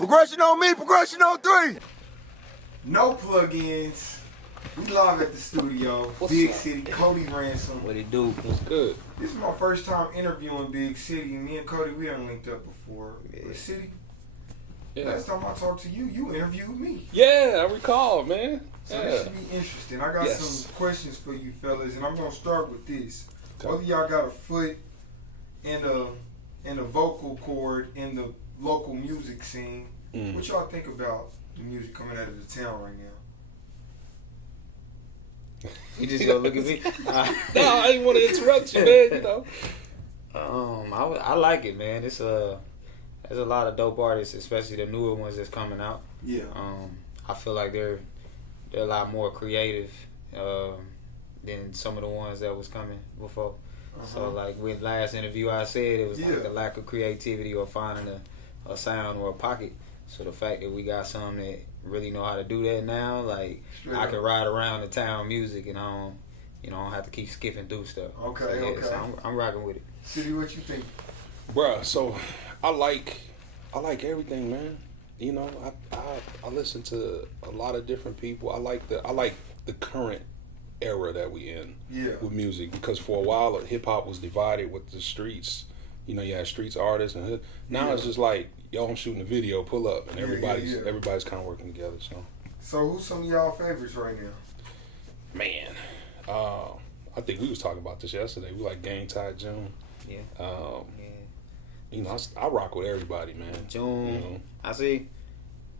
Progression on me, progression on three. No plugins. We live at the studio. What's Big up? City, Kode Ransom. What it do? What's good? This is my first time interviewing Big City. Me and Kode, we done linked up before. Yeah. But City, Yeah. last time I talked to you, you interviewed me. Yeah, I recall, man. So Yeah. this should be interesting. I got Yes. some questions for you fellas, and I'm gonna start with this. Okay. Both of y'all got a foot in the vocal cord in the local music scene. Mm. What y'all think about the music coming out of the town right now? You just gonna look at me? No, I didn't want to interrupt you, man. You know. I like it, man. There's a lot of dope artists, especially the newer ones that's coming out. Yeah. I feel like they're a lot more creative than some of the ones that was coming before. So like with last interview, I said it was like the lack of creativity or finding a sound or a pocket. So the fact that we got some that really know how to do that now, like Straight I up. can ride around the town music and I don't have to keep skipping through stuff. Okay, So, yeah, okay. so I'm rocking with it. City, what you think? Bruh, so I like everything, man. You know, I listen to a lot of different people. I like the current era that we in with music, because for a while hip hop was divided with the streets. You know, you had streets artists and hood. Now it's just like, yo, I'm shooting a video, pull up, and everybody's kind of working together. So who's some of y'all favorites right now? Man, I think we was talking about this yesterday. We like Gang Tide June. Yeah. You know, I rock with everybody, man. June. You know? I see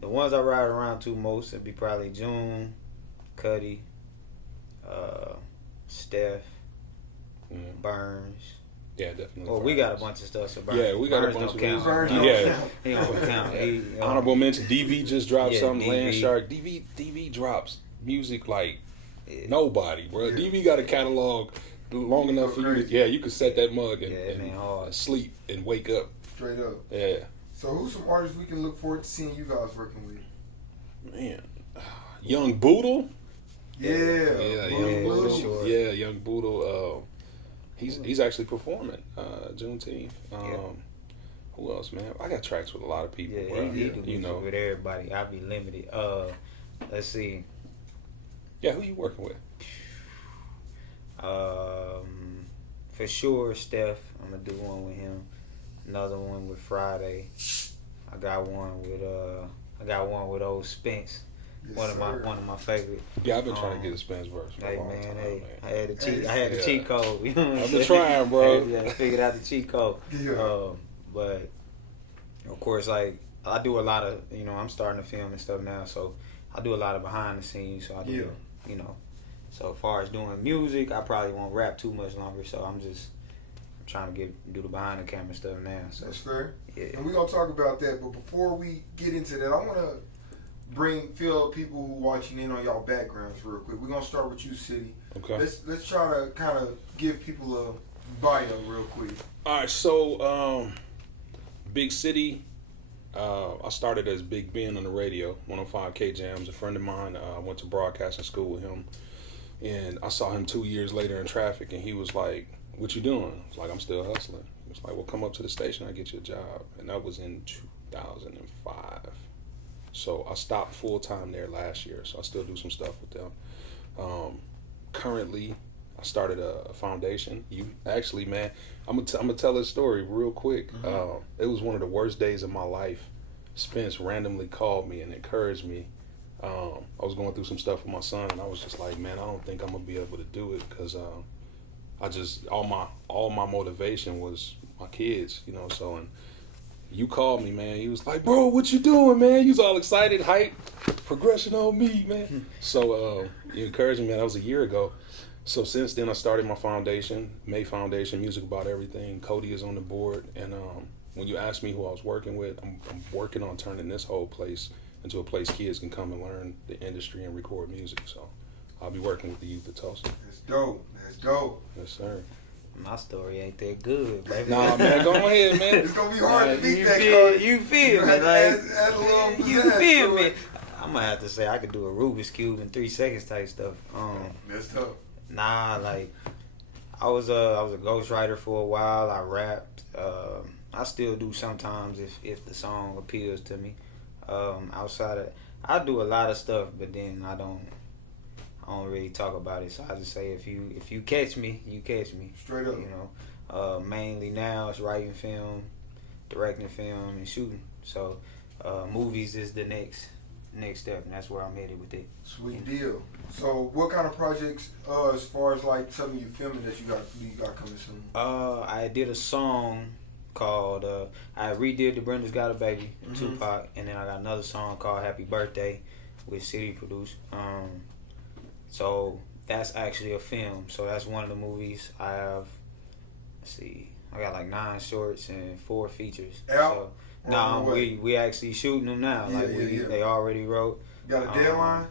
the ones I ride around to most would be probably June, Kode, Steph, Burns. Yeah, definitely. Well, we got a bunch of stuff. So Burns, Yeah, we got Burns a bunch don't of count. Burns don't don't count. count. He don't count. He, Honorable mention, DV just dropped Yeah, something, Land DV. Shark. DV drops music like Yeah. nobody, bro. Yeah. DV got a catalog long enough for you to, Crazy. you could set that mug and, Yeah, man, hard. and sleep and wake up. Straight up. Yeah. So who's some artists we can look forward to seeing you guys working with? Man. Young Boodle. Yeah. Young for Boodle. sure. Yeah, Young Boodle. He's actually performing Juneteenth. Who else, man? I got tracks with a lot of people. Yeah, bro. he do You know. with everybody. I'll be limited. Let's see. Yeah, who you working with? For sure, Steph. I'm gonna do one with him. Another one with Friday. I got one with old Spence. Yes, One sir. of my favorite. Yeah, I've been trying to get a Spence verse for Hey a long man, time, hey, man. I had the Yeah. cheat code. You know what I'm I've been saying? trying, bro. Yeah, I figured out the cheat code. Yeah. But of course, like I do a lot of, I'm starting to film and stuff now, so I do a lot of behind the scenes. So I do, So as far as doing music, I probably won't rap too much longer. So I'm trying to do the behind the camera stuff now. So That's fair. yeah. And we're gonna talk about that, but before we get into that, I wanna fill people who watching in on y'all backgrounds real quick. We're gonna start with you, City. Okay. Let's try to kind of give people a bio real quick. All right, so Big City. I started as Big Ben on the radio, 105K Jams. A friend of mine, went to broadcasting school with him, and I saw him 2 years later in traffic, and he was like, "What you doing?" I was like, "I'm still hustling." He was like, "Well, come up to the station, I'll get you a job," and that was in 2005. So I stopped full time there last year, so I still do some stuff with them. Currently, I started a foundation. Actually, man, I'm gonna tell this story real quick. It was one of the worst days of my life. Spence randomly called me and encouraged me. I was going through some stuff with my son, and I was just like, man, I don't think I'm gonna be able to do it, because all my motivation was my kids, So, and you called me, man. He was like, bro, what you doing, man? You was all excited, hype, progression on me, man. So you encouraged me, man. That was a year ago. So since then, I started my foundation, May Foundation, Music About Everything. Kode is on the board. And when you ask me who I was working with, I'm working on turning this whole place into a place kids can come and learn the industry and record music. So I'll be working with the youth of Tulsa. That's dope. That's dope. Yes, sir. My story ain't that good, baby. Nah, man, go ahead, man. It's gonna be hard to beat you that. feel, Code. you feel me? have to Like, add a little you pizzazz feel to me? it. I'm gonna have to say I could do a Rubik's Cube in 3 seconds type stuff. That's tough. Nah, like I was a ghostwriter for a while. I rapped. I still do sometimes if the song appeals to me. Outside of, I do a lot of stuff, but then I don't really talk about it. So I just say if you catch me, you catch me. Straight up. You know, mainly now it's writing film, directing film, and shooting. So movies is the next step, and that's where I'm headed with it. Sweet deal. So what kind of projects, as far as like something you filming that you got coming soon? I did a song called I redid the Brenda's Got a Baby, Mm-hmm. Tupac, and then I got another song called Happy Birthday with City produced. So that's actually a film. So that's one of the movies I have. Let's see, I got like 9 shorts and 4 features. Out? So we actually shooting them now. Yeah, Like they already wrote. Got a deadline?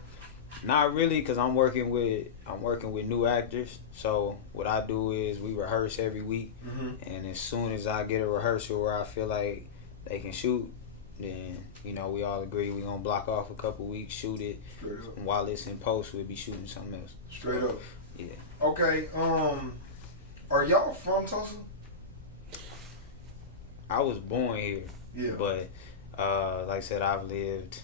Not really, cause I'm working with new actors. So what I do is we rehearse every week, and as soon as I get a rehearsal where I feel like they can shoot, then we all agree we gonna block off a couple weeks, shoot it, and while it's in post, we'll be shooting something else. Straight up. Yeah. Okay. Are y'all from Tulsa? I was born here. Yeah. But like I said, I lived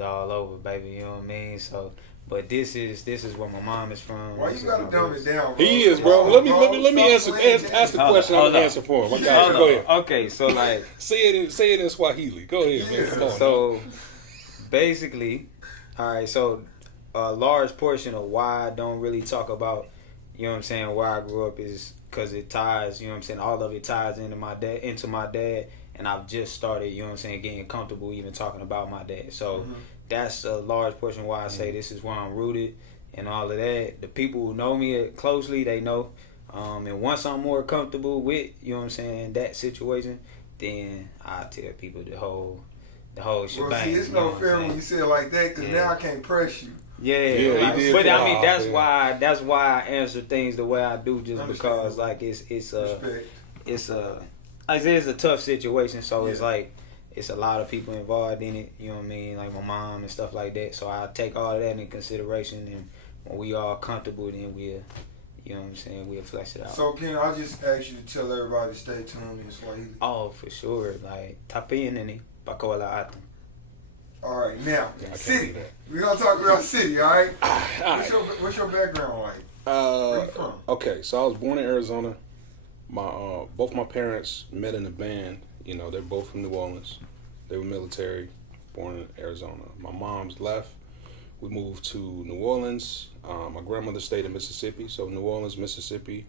all over, baby. You know what I mean? So, but this is where my mom is from. Why you gotta dumb it down, bro? He is, bro. Let me ask the question. I'm gonna answer for him. I got you. Go ahead. Okay, so like say it in Swahili. Go ahead, man. Come on, so basically, all right. So a large portion of why I don't really talk about, where I grew up is because it ties. All of it ties into my dad. And I've just started, getting comfortable even talking about my dad. So that's a large portion why I say this is where I'm rooted and all of that. The people who know me closely, they know. And once I'm more comfortable with, that situation, then I tell people the whole shebang. Well, see, it's no fair when you say it like that, because now I can't press you. Yeah, he did. But I mean, that's why I answer things the way I do, just because like it's a tough situation, so it's like it's a lot of people involved in it, you know what I mean, like my mom and stuff like that. So I take all of that into consideration, and when we all comfortable, then we'll flesh it out. So can I just ask you to tell everybody to stay tuned in Swahili? Oh, for sure. Like tapin nini pakola atum. All right, now city. We're gonna talk about city. All right. What's your background like? Where you from? Okay, so I was born in Arizona. Both my parents met in a band. They're both from New Orleans. They were military, born in Arizona. My mom's left. We moved to New Orleans. My grandmother stayed in Mississippi, so New Orleans, Mississippi.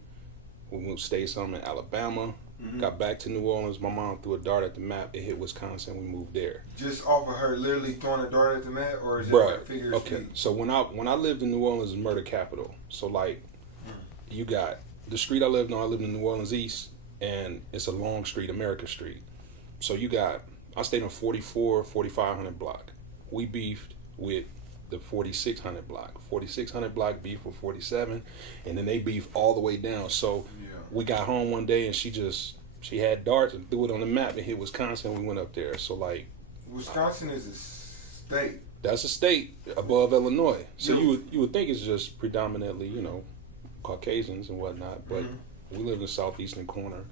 We stayed some in Alabama. Got back to New Orleans. My mom threw a dart at the map. It hit Wisconsin. We moved there. Just off of her literally throwing a dart at the map, or is it like figure of speech? So when I lived in New Orleans, it was murder capital. So like, you got the street I lived on. I lived in New Orleans East, and it's a long street, America Street. So I stayed on 4500 block. We beefed with the 4600 block. 4600 block beef with 47, and then they beef all the way down. So we got home one day, and she had darts and threw it on the map and hit Wisconsin. We went up there. So like, Wisconsin is a state. That's a state above Illinois. So you would think it's just predominantly, Caucasians and whatnot, but we live in the southeastern corner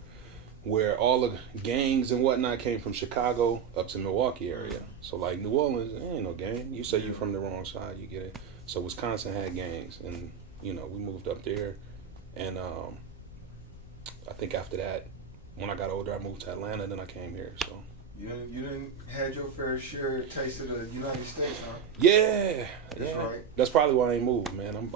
where all the gangs and whatnot came from Chicago up to Milwaukee area. So like New Orleans, there ain't no gang. You say you from the wrong side, you get it. So Wisconsin had gangs, and we moved up there, and I think after that, when I got older, I moved to Atlanta, then I came here. So you didn't had your fair share taste of the United States, huh? Yeah, that's right. That's probably why I ain't moved, man.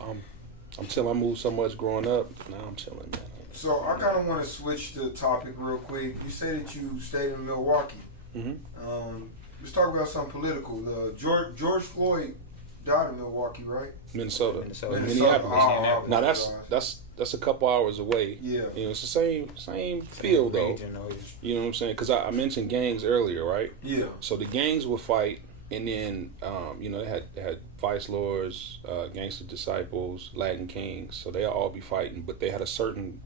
I'm chilling. I moved so much growing up. Now I'm chilling, man. So I kind of want to switch the topic real quick. You say that you stayed in Milwaukee. Let's talk about something political. George Floyd died in Milwaukee, right? Minnesota. Minneapolis. Now that's a couple hours away. Yeah. It's the same field though. You know what I'm saying? Because I mentioned gangs earlier, right? Yeah. So the gangs would fight, and then they had Vice Lords, Gangster Disciples, Latin Kings. So they all be fighting, but they had a certain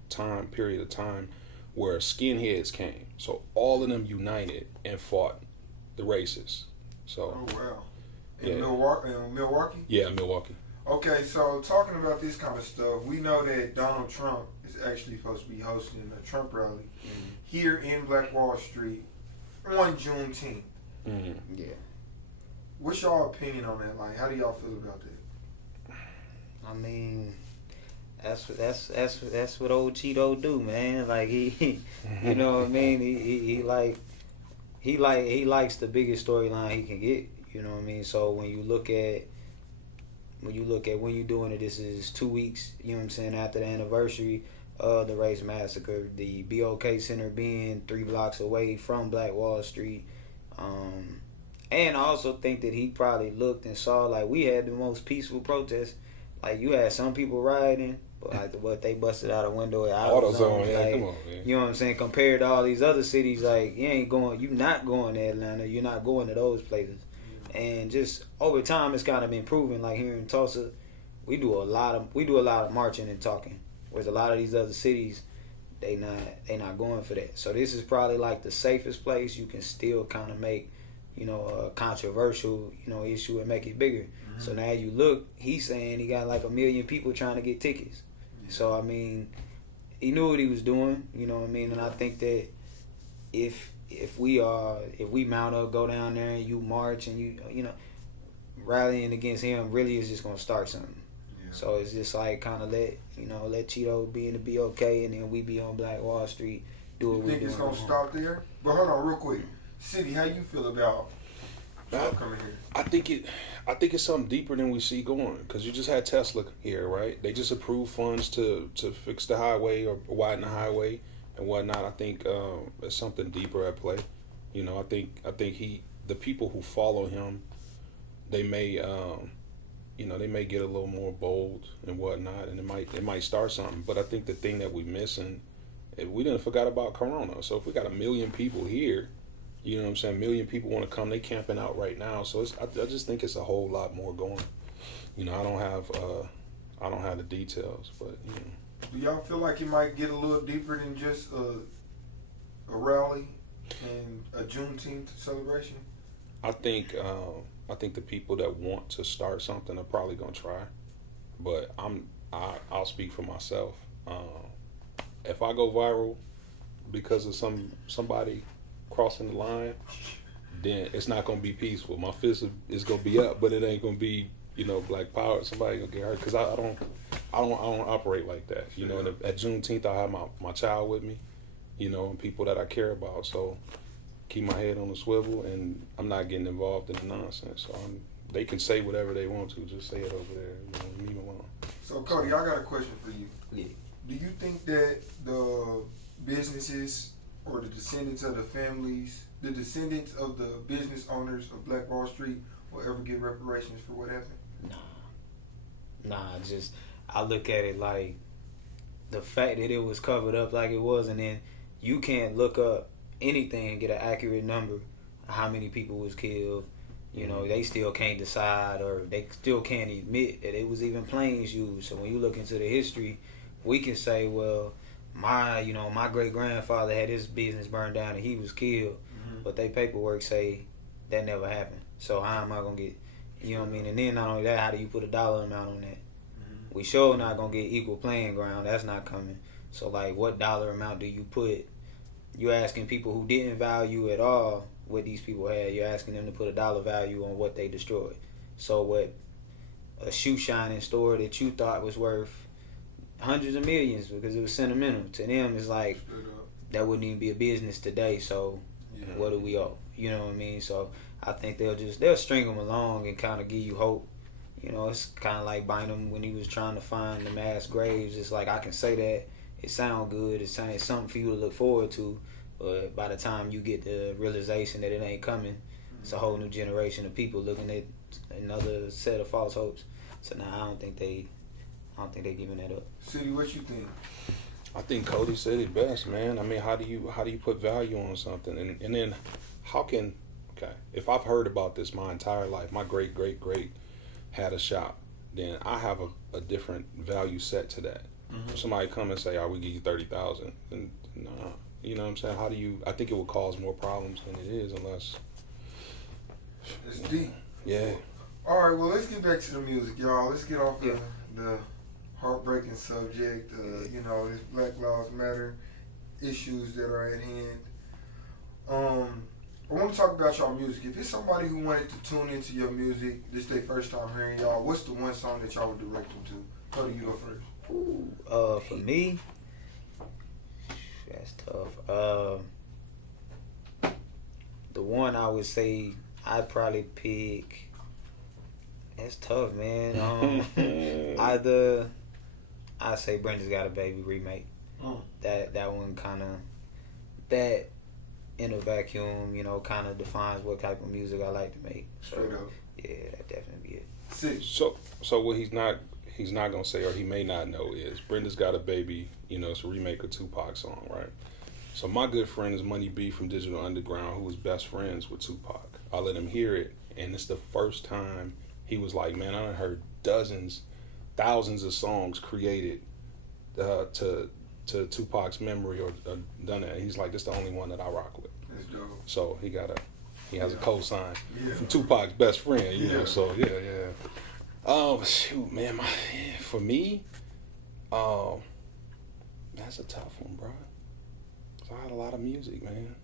period of time where skinheads came. So all of them united and fought the racists. So. Oh wow. In Milwaukee? Yeah, Milwaukee. Okay, so talking about this kind of stuff, we know that Donald Trump is actually supposed to be hosting a Trump rally here in Black Wall Street on Juneteenth. Yeah. What's y'all opinion on that? Like, how do y'all feel about that? I mean, that's what old Cheeto do, man. Like he you know what I mean? He likes the biggest storyline he can get. You know what I mean? So when you look at when you're doing it, this is 2 weeks. You know what I'm saying? After the anniversary of the race massacre, the BOK Center being 3 blocks away from Black Wall Street. And I also think that he probably looked and saw, like, we had the most peaceful protests. Like, you had some people rioting, but like what they busted out a window at AutoZone, like, yeah, come on, man. You know what I'm saying? Compared to all these other cities, like, you're not going to Atlanta, you're not going to those places. And just over time, it's kind of been proven. Like here in Tulsa, we do a lot of marching and talking. Whereas a lot of these other cities, they not going for that. So this is probably like the safest place you can still kind of make, a controversial, issue and make it bigger. Mm-hmm. So now you look, he's saying he got like 1 million people trying to get tickets. Yeah. So I mean, he knew what he was doing. You know what I mean? And I think that if we mount up, go down there, and you march, and you rallying against him, really is just gonna start something. Yeah. So it's just like kind of let Cheeto be in the BOK, and then we be on Black Wall Street. Do what we do. You think it's gonna stop there? But hold on, real quick, City, how you feel about Trump coming here? I think it's something deeper than we see going. Because you just had Tesla here, right? They just approved funds to fix the highway or widen the highway and whatnot. I think there's something deeper at play. I think the people who follow him, they may they may get a little more bold and whatnot, and it might start something. But I think the thing that we're missing, we didn't forgot about Corona. So if we got 1 million people here, you know what I'm saying, 1 million people want to come, they camping out right now. So I just think it's a whole lot more going. I don't have the details, but Do y'all feel like it might get a little deeper than just a rally and a Juneteenth celebration? I think the people that want to start something are probably gonna try, but I'll speak for myself. If I go viral because of somebody crossing the line, then it's not gonna be peaceful. My fist is gonna be up, but it ain't gonna be Black Power. Somebody gonna get hurt because I don't operate like that. And at Juneteenth I have my child with me, and people that I care about. So keep my head on the swivel, and I'm not getting involved in the nonsense. So they can say whatever they want to. Just say it over there. Leave them alone. So Cody, I got a question for you. Yeah. Do you think that the businesses or the descendants of the business owners of Black Wall Street will ever get reparations for what happened? Nah. Just I look at it like the fact that it was covered up like it was, and then you can't look up anything and get an accurate number of how many people was killed. They still can't decide, or they still can't admit that it was even planes used. So when you look into the history, we can say, well, my great grandfather had his business burned down and he was killed, but they paperwork say that never happened. So how am I gonna get, And then not only that, how do you put a dollar amount on that? We sure not gonna get equal playing ground. That's not coming. So like, what dollar amount do you put? You're asking people who didn't value at all what these people had. You're asking them to put a dollar value on what they destroyed. So what a shoe shining store that you thought was worth hundreds of millions because it was sentimental, to them it's like that wouldn't even be a business today. So what do we owe? You know what I mean? So I think they'll string them along and kind of give you hope. It's kind of like Bynum when he was trying to find the mass graves. It's like, I can say that it sounds good, it's something for you to look forward to, but by the time you get the realization that it ain't coming, it's a whole new generation of people looking at another set of false hopes. So now I don't think they giving that up. City, what you think? I think Cody said it best, man. I mean, how do you put value on something, and then if I've heard about this my entire life, my great had a shop, then I have a different value set to that. If somebody come and say, "I will give you 30,000," and nah, you know what I'm saying? How do you? I think it would cause more problems than it is, unless it's deep. Yeah. All right, well, let's get back to the music, y'all. Let's get off the heartbreaking subject. This Black Lives Matter issues that are at hand. I want to talk about y'all music. If it's somebody who wanted to tune into your music, this their first time hearing y'all, what's the one song that y'all would direct them to? Kode, you go first. Ooh, for me, that's tough. The one I would say I'd probably pick. That's tough, man. Either I say Brenda's Got a Baby remake. That one kind of that in a vacuum, you know, kind of defines what type of music I like to make. So yeah, that definitely be it. So what he's not gonna say, or he may not know, is Brenda's Got a Baby. You know, it's a remake of Tupac song, right? So my good friend is Money B from Digital Underground, who was best friends with Tupac. I let him hear it, and it's the first time he was like, "Man, I done heard dozens, thousands of songs created to Tupac's memory or done it." And he's like, "This the only one that I rock with." That's dope. So he has a cosign from Tupac's best friend, you know. So yeah. Oh shoot, man, for me, that's a tough one, bro. I had a lot of music, man.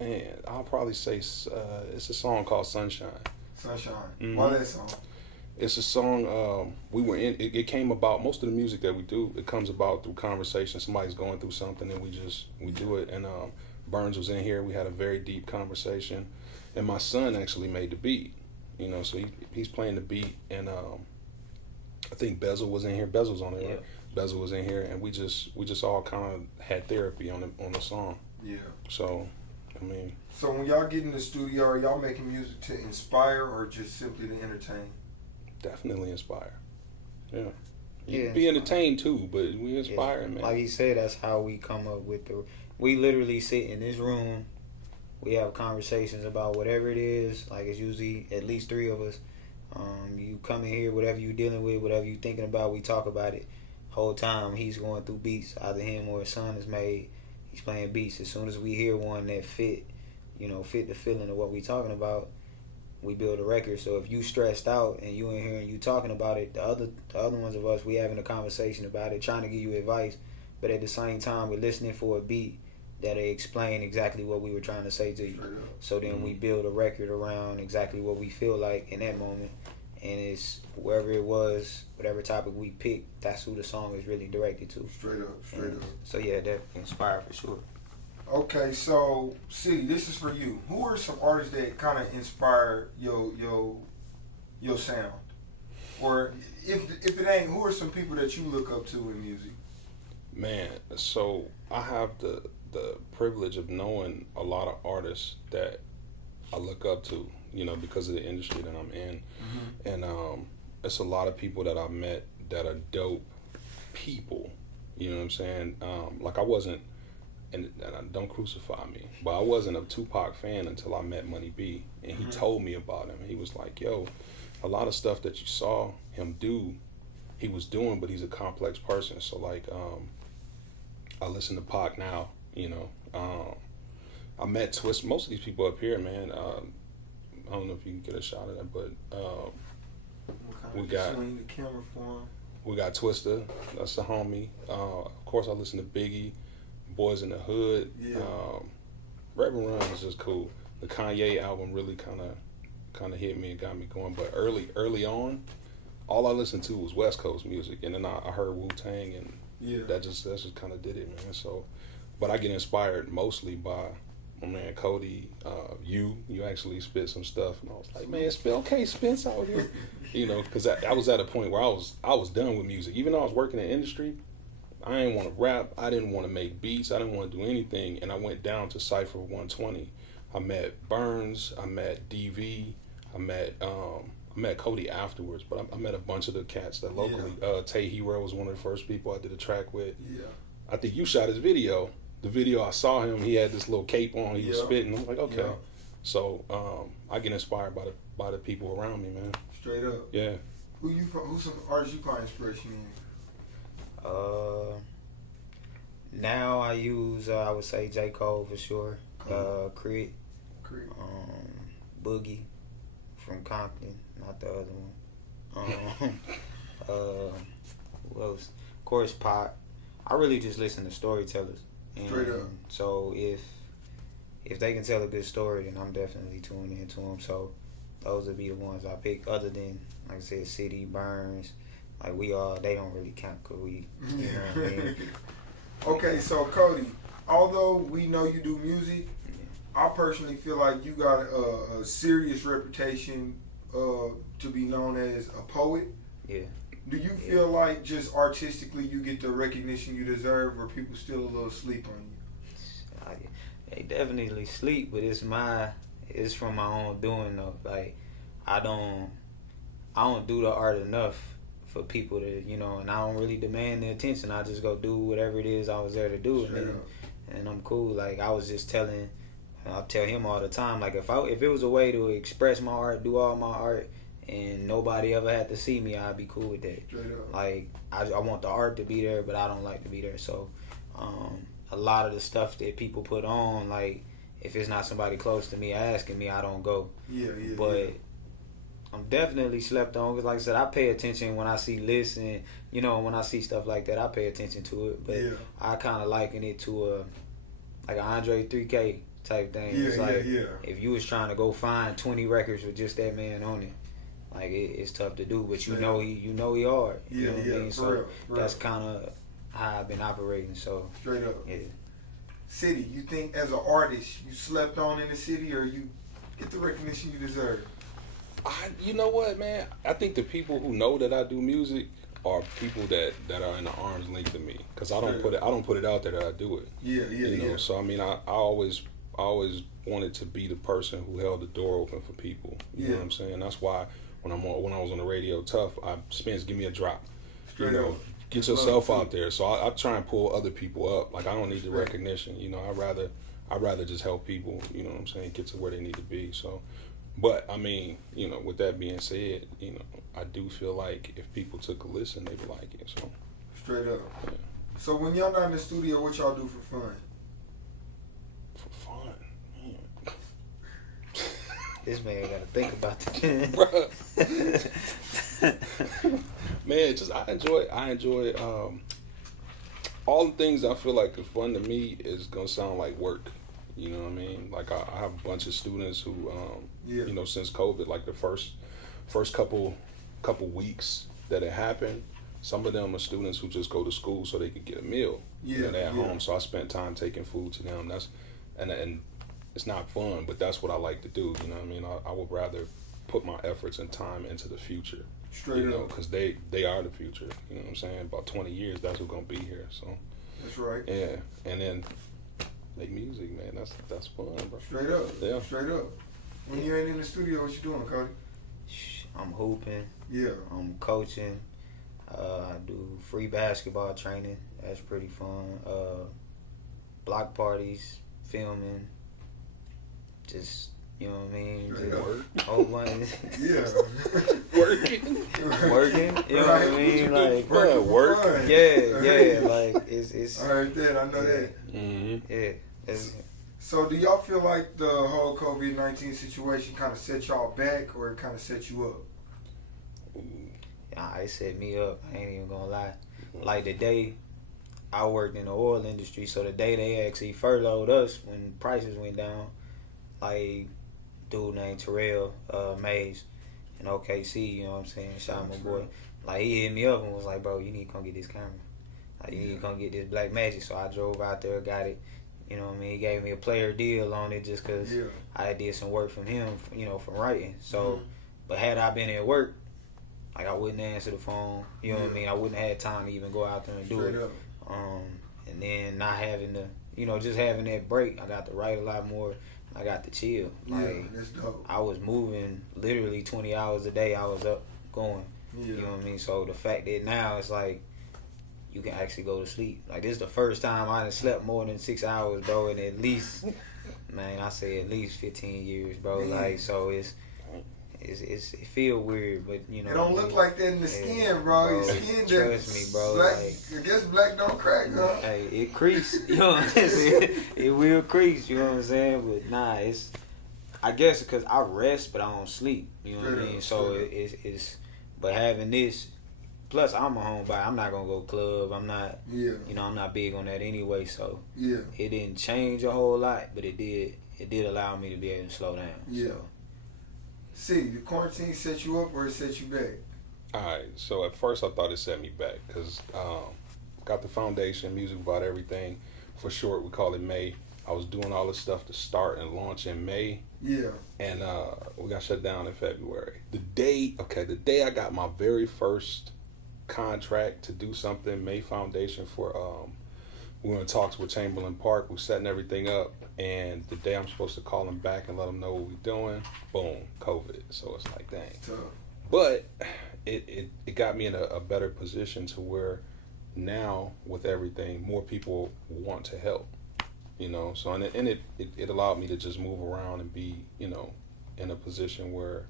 And I'll probably say it's a song called Sunshine. Sunshine. Mm-hmm. Why that song? It's a song we were in. It came about. Most of the music that we do, it comes about through conversation. Somebody's going through something, and we do it. And Burns was in here. We had a very deep conversation, and my son actually made the beat. You know, so he's playing the beat, and I think Bezel was in here. Bezel's on there. Yeah. Bezel was in here, and we just all kind of had therapy on the song. Yeah. So, I mean. So when y'all get in the studio, are y'all making music to inspire or just simply to entertain? Definitely inspire. Yeah. Yeah, be entertained too, but we inspire, man. Like he said, that's how we come up with we literally sit in this room, we have conversations about whatever it is, like it's usually at least 3 of us. You come in here, whatever you dealing with, whatever you thinking about, we talk about it. Whole time he's going through beats, either him or his son has made, he's playing beats. As soon as we hear one that fit the feeling of what we talking about, we build a record. So if you stressed out and you in here and you talking about it, the other ones of us, we having a conversation about it, trying to give you advice, but at the same time we're listening for a beat that'll explain exactly what we were trying to say to you. So then we build a record around exactly what we feel like in that moment, and it's whoever it was, whatever topic we picked, that's who the song is really directed to. Straight up. So yeah, that inspired for sure. Okay, so C, this is for you. Who are some artists that kind of inspire your sound? Or if it ain't, who are some people that you look up to in music? Man, so I have the privilege of knowing a lot of artists that I look up to, you know, because of the industry that I'm in. Mm-hmm. And it's a lot of people that I've met that are dope people, you know what I'm saying? Like I wasn't, and don't crucify me, but I wasn't a Tupac fan until I met Money B, and he told me about him. He was like, yo, a lot of stuff that you saw him do, he was doing, but he's a complex person. So like, I listen to Pac now, you know. I met Twist, most of these people up here, man. I don't know if you can get a shot of that, but we got swing the camera for him. We got Twista, that's a homie. Of course, I listen to Biggie, Boys in the Hood. Yeah. Reverend Run is just cool. The Kanye album really kind of hit me and got me going. But early on, all I listened to was West Coast music, and then I heard Wu-Tang, and that just kind of did it, man. So, but I get inspired mostly by my man Kode. You actually spit some stuff, and I was like, man, Spence out here, you know, because I was at a point where I was done with music. Even though I was working in the industry, I didn't want to rap. I didn't want to make beats. I didn't want to do anything, and I went down to Cypher 120. I met Burns. I met DV. I met Kode afterwards, but I met a bunch of the cats that locally. Tay Hero was one of the first people I did a track with. Yeah. I think you shot his video. The video I saw him, he had this little cape on. He was spitting. I'm like, okay. Yeah. So I get inspired by the people around me, man. Straight up. Yeah. Who's some artists you find inspiration in? Now I use I would say J. Cole for sure. Crit. Boogie from Compton, not the other one. Who else? Of course, Pac. I really just listen to storytellers Straight up. So if they can tell a good story, then I'm definitely tuning into them. So those would be the ones I pick. Other than, like I said, City, Burns, like they don't really count because we, you know what I mean? Okay, so Kode, although we know you do music, I personally feel like you got a serious reputation to be known as a poet. Yeah. Do you feel like just artistically you get the recognition you deserve, or people still a little sleep on you? They definitely sleep, but it's from my own doing though. Like I don't do the art enough for people to, you know, and I don't really demand the attention. I just go do whatever it is I was there to do, and I'm cool. Like I was just I'll tell him all the time, like if it was a way to express my art, do all my art, and nobody ever had to see me, I'd be cool with that. Like I want the art to be there, but I don't like to be there. So a lot of the stuff that people put on, like if it's not somebody close to me asking me, I don't go. But I'm definitely slept on because, like I said, I pay attention when I see lists and, you know, when I see stuff like that, I pay attention to it. But I kind of liken it to like an Andre 3K type thing. It's like if you was trying to go find 20 records with just that man on it, like it's tough to do. But you know he hard. You know what I mean? So that's kind of how I've been operating. So straight up. Yeah. City, you think as an artist you slept on in the city, or you get the recognition you deserve? You know what, man? I think the people who know that I do music are people that are in the arm's length of me, because I don't put it out there that I do it. You know, so I mean, I always wanted to be the person who held the door open for people. You know what I'm saying? That's why when I was on the radio tough, Spence, give me a drop. Straight you know, up. Get yourself out there. So I try and pull other people up. Like I don't need the recognition. You know, I'd rather just help people. You know what I'm saying? Get to where they need to be. So. But I mean, you know, with that being said, you know, I do feel like if people took a listen, they would like it. So straight up. Yeah. So when y'all not in the studio, what y'all do for fun? For fun, man. This man gotta think about that. Man, just I enjoy all the things I feel like are fun to me is gonna sound like work. You know what I mean? Like I have a bunch of students who, you know, since COVID, like the first couple weeks that it happened, some of them are students who just go to school so they could get a meal. And they're at home. So I spent time taking food to them. And it's not fun, but that's what I like to do. You know what I mean? I would rather put my efforts and time into the future. Straight up. Because they are the future. You know what I'm saying? About 20 years, that's who's gonna be here. So. That's right. Yeah, and then. Make music, man. That's fun, bro. Straight up. Yeah. Straight up. When you ain't in the studio, what you doing, Kode? I'm hooping. Yeah. I'm coaching. I do free basketball training. That's pretty fun. Block parties, filming. Just, you know what I mean? Straight just up. whole bunch. Yeah. Working. You know what I mean? Like work. Yeah. Like it's. I heard that. I know that. Mm-hmm. Yeah. So do y'all feel like the whole COVID-19 situation kind of set y'all back, or it kind of set you up? Nah, it set me up. I ain't even gonna lie. Like the day I worked in the oil industry, so the day they actually furloughed us when prices went down, like dude named Terrell Mays in OKC, you know what I'm saying? Shout out my boy. Like he hit me up and was like, bro, you need to come get this camera. Like you need to come get this Black Magic. So I drove out there, got it. You know what I mean? He gave me a player deal on it just because I did some work from him, you know, from writing. So, but had I been at work, like I wouldn't answer the phone. You know what I mean? I wouldn't have had time to even go out there and do Straight it. Up. And then not having the, you know, just having that break, I got to write a lot more. I got to chill. Like, that's dope. I was moving literally 20 hours a day. I was up going. You know what I mean? So the fact that now it's like you can actually go to sleep. Like this is the first time I done slept more than 6 hours, bro, in at least, man, I say at least 15 years, bro. Like so it feel weird, but you know. It don't look like that in the skin, bro. Your skin trust me, bro. Black, like, I guess black don't crack, huh? Hey, it crease. You know what I'm saying? It will crease. You know what I'm saying? But nah, it's. I guess because I rest, but I don't sleep. You know what I mean? So it's. But having this, plus I'm a homebody. I'm not gonna go club. I'm not. Yeah. You know, I'm not big on that anyway. So yeah, it didn't change a whole lot, but it did. It did allow me to be able to slow down. Yeah. So. See, the quarantine set you up or it set you back? All right. So at first I thought it set me back because got the foundation, music about everything. For short, we call it May. I was doing all this stuff to start and launch in May. Yeah. And we got shut down in February. The day I got my very first contract to do something, May Foundation for, we were in talks with Chamberlain Park. We're setting everything up. And the day I'm supposed to call them back and let them know what we're doing, boom, COVID. So it's like, dang. Tough. But it got me in a better position to where now with everything, more people want to help. You know, so and it allowed me to just move around and be, you know, in a position where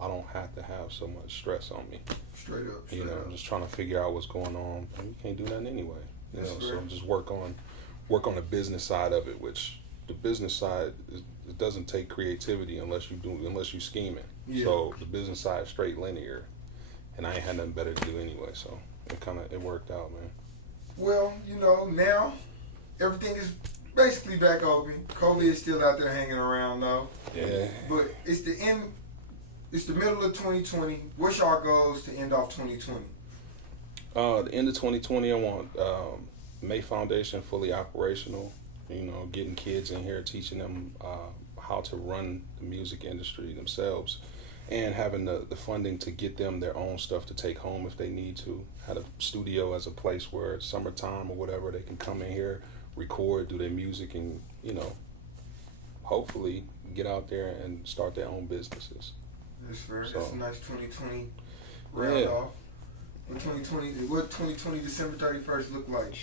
I don't have to have so much stress on me. Straight up. You know, I'm just trying to figure out what's going on. And we can't do nothing anyway. You know, so just work on the business side of it, which the business side it doesn't take creativity unless you scheming. Yeah. So the business side is straight linear, and I ain't had nothing better to do anyway. So it worked out, man. Well, you know, now everything is basically back open. COVID is still out there hanging around though. Yeah. But it's the middle of 2020. What's your goals to end off 2020? The end of 2020, I want May Foundation fully operational. You know, getting kids in here, teaching them how to run the music industry themselves, and having the funding to get them their own stuff to take home if they need to. Had a studio as a place where it's summertime or whatever, they can come in here, record, do their music, and, you know, hopefully get out there and start their own businesses. That's fair. So, that's a nice 2020 round off. What 2020 December 31st look like?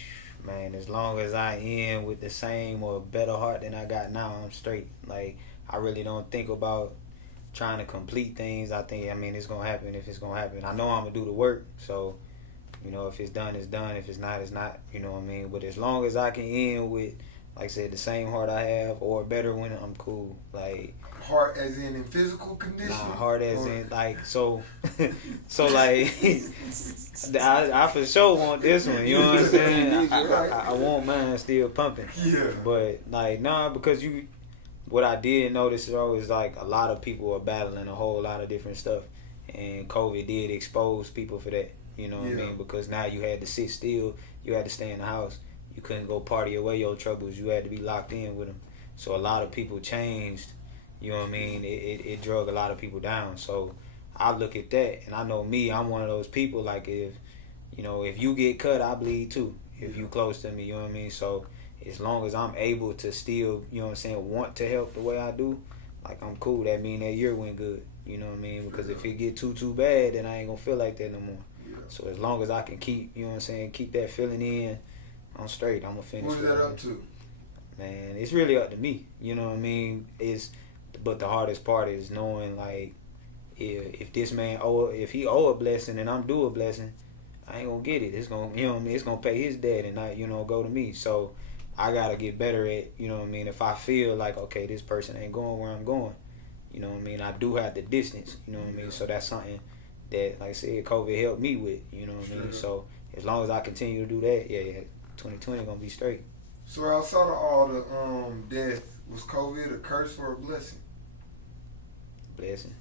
Man, as long as I end with the same or better heart than I got now, I'm straight. Like, I really don't think about trying to complete things. I mean, it's going to happen if it's going to happen. I know I'm going to do the work, so, you know, if it's done, it's done. If it's not, it's not, you know what I mean? But as long as I can end with, like I said, the same heart I have or a better one, I'm cool. Like, heart as in physical condition? Nah, heart as in, like, so like, I for sure want this one, you know what I'm saying? I want mine still pumping. Yeah. But, like, nah, because what I did notice is always, like, a lot of people are battling a whole lot of different stuff. And COVID did expose people for that, you know what I mean? Because now you had to sit still, you had to stay in the house. You couldn't go party away your troubles. You had to be locked in with them. So a lot of people changed. You know what I mean? It drug a lot of people down. So I look at that, and I know me, I'm one of those people, like, if you get cut, I bleed too. If you close to me, you know what I mean? So as long as I'm able to still, you know what I'm saying, want to help the way I do, like, I'm cool. That mean that year went good. You know what I mean? Because if it get too bad, then I ain't gonna feel like that no more. Yeah. So as long as I can keep, you know what I'm saying, keep that feeling in, I'm straight. I'm gonna finish. What's that up to? Man, it's really up to me. You know what I mean? But the hardest part is knowing, like, if this man if he owe a blessing and I'm due a blessing, I ain't gonna get it. It's gonna, you know what I mean, it's gonna pay his debt and not, you know, go to me. So I gotta get better at, you know what I mean, if I feel like, okay, this person ain't going where I'm going, you know what I mean, I do have the distance, you know what I mean. So that's something that, like I said, COVID helped me with, you know what I mean. So as long as I continue to do that, 2020 gonna be straight. So outside of all the death, was COVID a curse or a blessing? Blessing.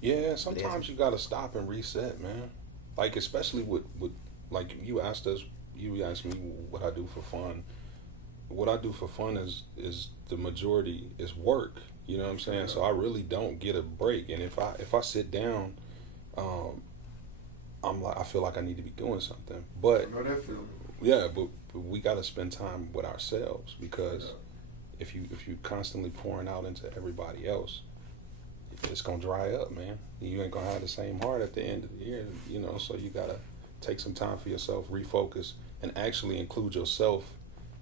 Yeah, sometimes you gotta stop and reset, man. Like, especially with like, you asked me what I do for fun. What I do for fun is the majority is work. You know what I'm saying? Yeah. So I really don't get a break. And if I sit down, I feel like I need to be doing something. But I know that feeling. Yeah, but we gotta spend time with ourselves, because if you constantly pouring out into everybody else, it's gonna dry up, man. You ain't gonna have the same heart at the end of the year, you know. So you gotta take some time for yourself, refocus, and actually include yourself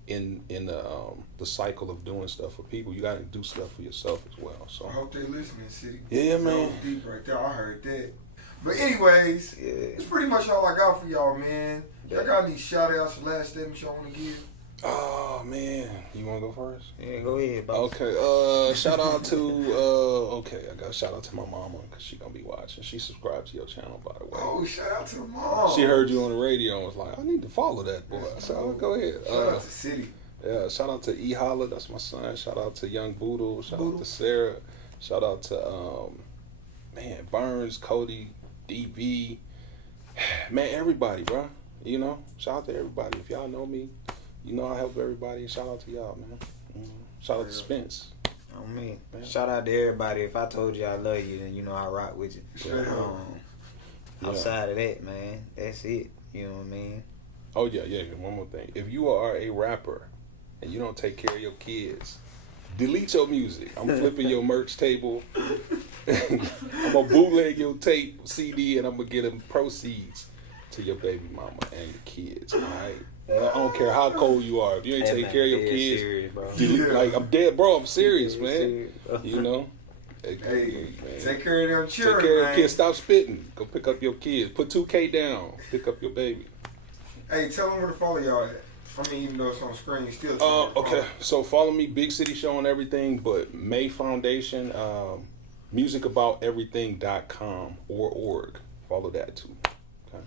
in the cycle of doing stuff for people. You gotta do stuff for yourself as well. So I hope they listening, City. Yeah, man. That was deep right there. I heard that. But anyways, it's pretty much all I got for y'all, man. Y'all got any shout outs, last statements y'all want to give? Oh man, you wanna go first? Yeah, go ahead, boss. Okay. Shout out to I got to shout out to my mama because she gonna be watching. She subscribed to your channel, by the way. Oh, shout out to the mom. She heard you on the radio and was like, I need to follow that boy. So go ahead. Shout out to City. Yeah, shout out to E Holla, that's my son. Shout out to Young Boodle. Shout out to Sarah. Shout out to Burns, Kode, DV. Man, everybody, bro. You know, shout out to everybody. If y'all know me, you know I help everybody. Shout out to y'all, man. Shout out to Spence. Oh man, shout out to everybody. If I told you I love you, then you know I rock with you. Outside of that, man, that's it. You know what I mean? Oh yeah. One more thing. If you are a rapper and you don't take care of your kids, delete your music. I'm flipping your merch table. I'm gonna bootleg your tape CD and I'm gonna get them proceeds to your baby mama and your kids. All right. I don't care how cold you are. If you ain't take care of your kids, serious, bro. Like I'm dead, bro. I'm serious, man. You know. Hey, take care of them children. Take care of your kids. Stop spitting. Go pick up your kids. Put $2K down. Pick up your baby. Hey, tell them where to follow y'all at. I mean, even though it's on screen, still. Okay. So follow me, Big City Show on everything, but May Foundation, musicabouteverything.com or org. Follow that too. Okay.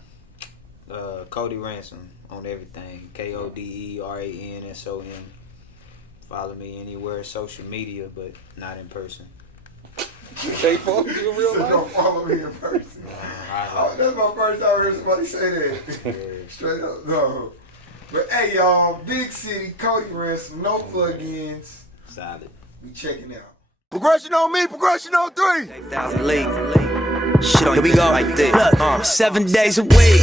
Kode Ransom on everything. KODERANSOM. Follow me anywhere, social media, but not in person. They follow you in real life? Don't follow me in person. That's my first time hearing somebody say that. Straight up, no. But hey, y'all, Big City, Kode Ransom, no plugins. Solid. We checking out. Progression on me, progression on 3. 8,000 late. Shit on here we go. Like this. Look, 7 days a week.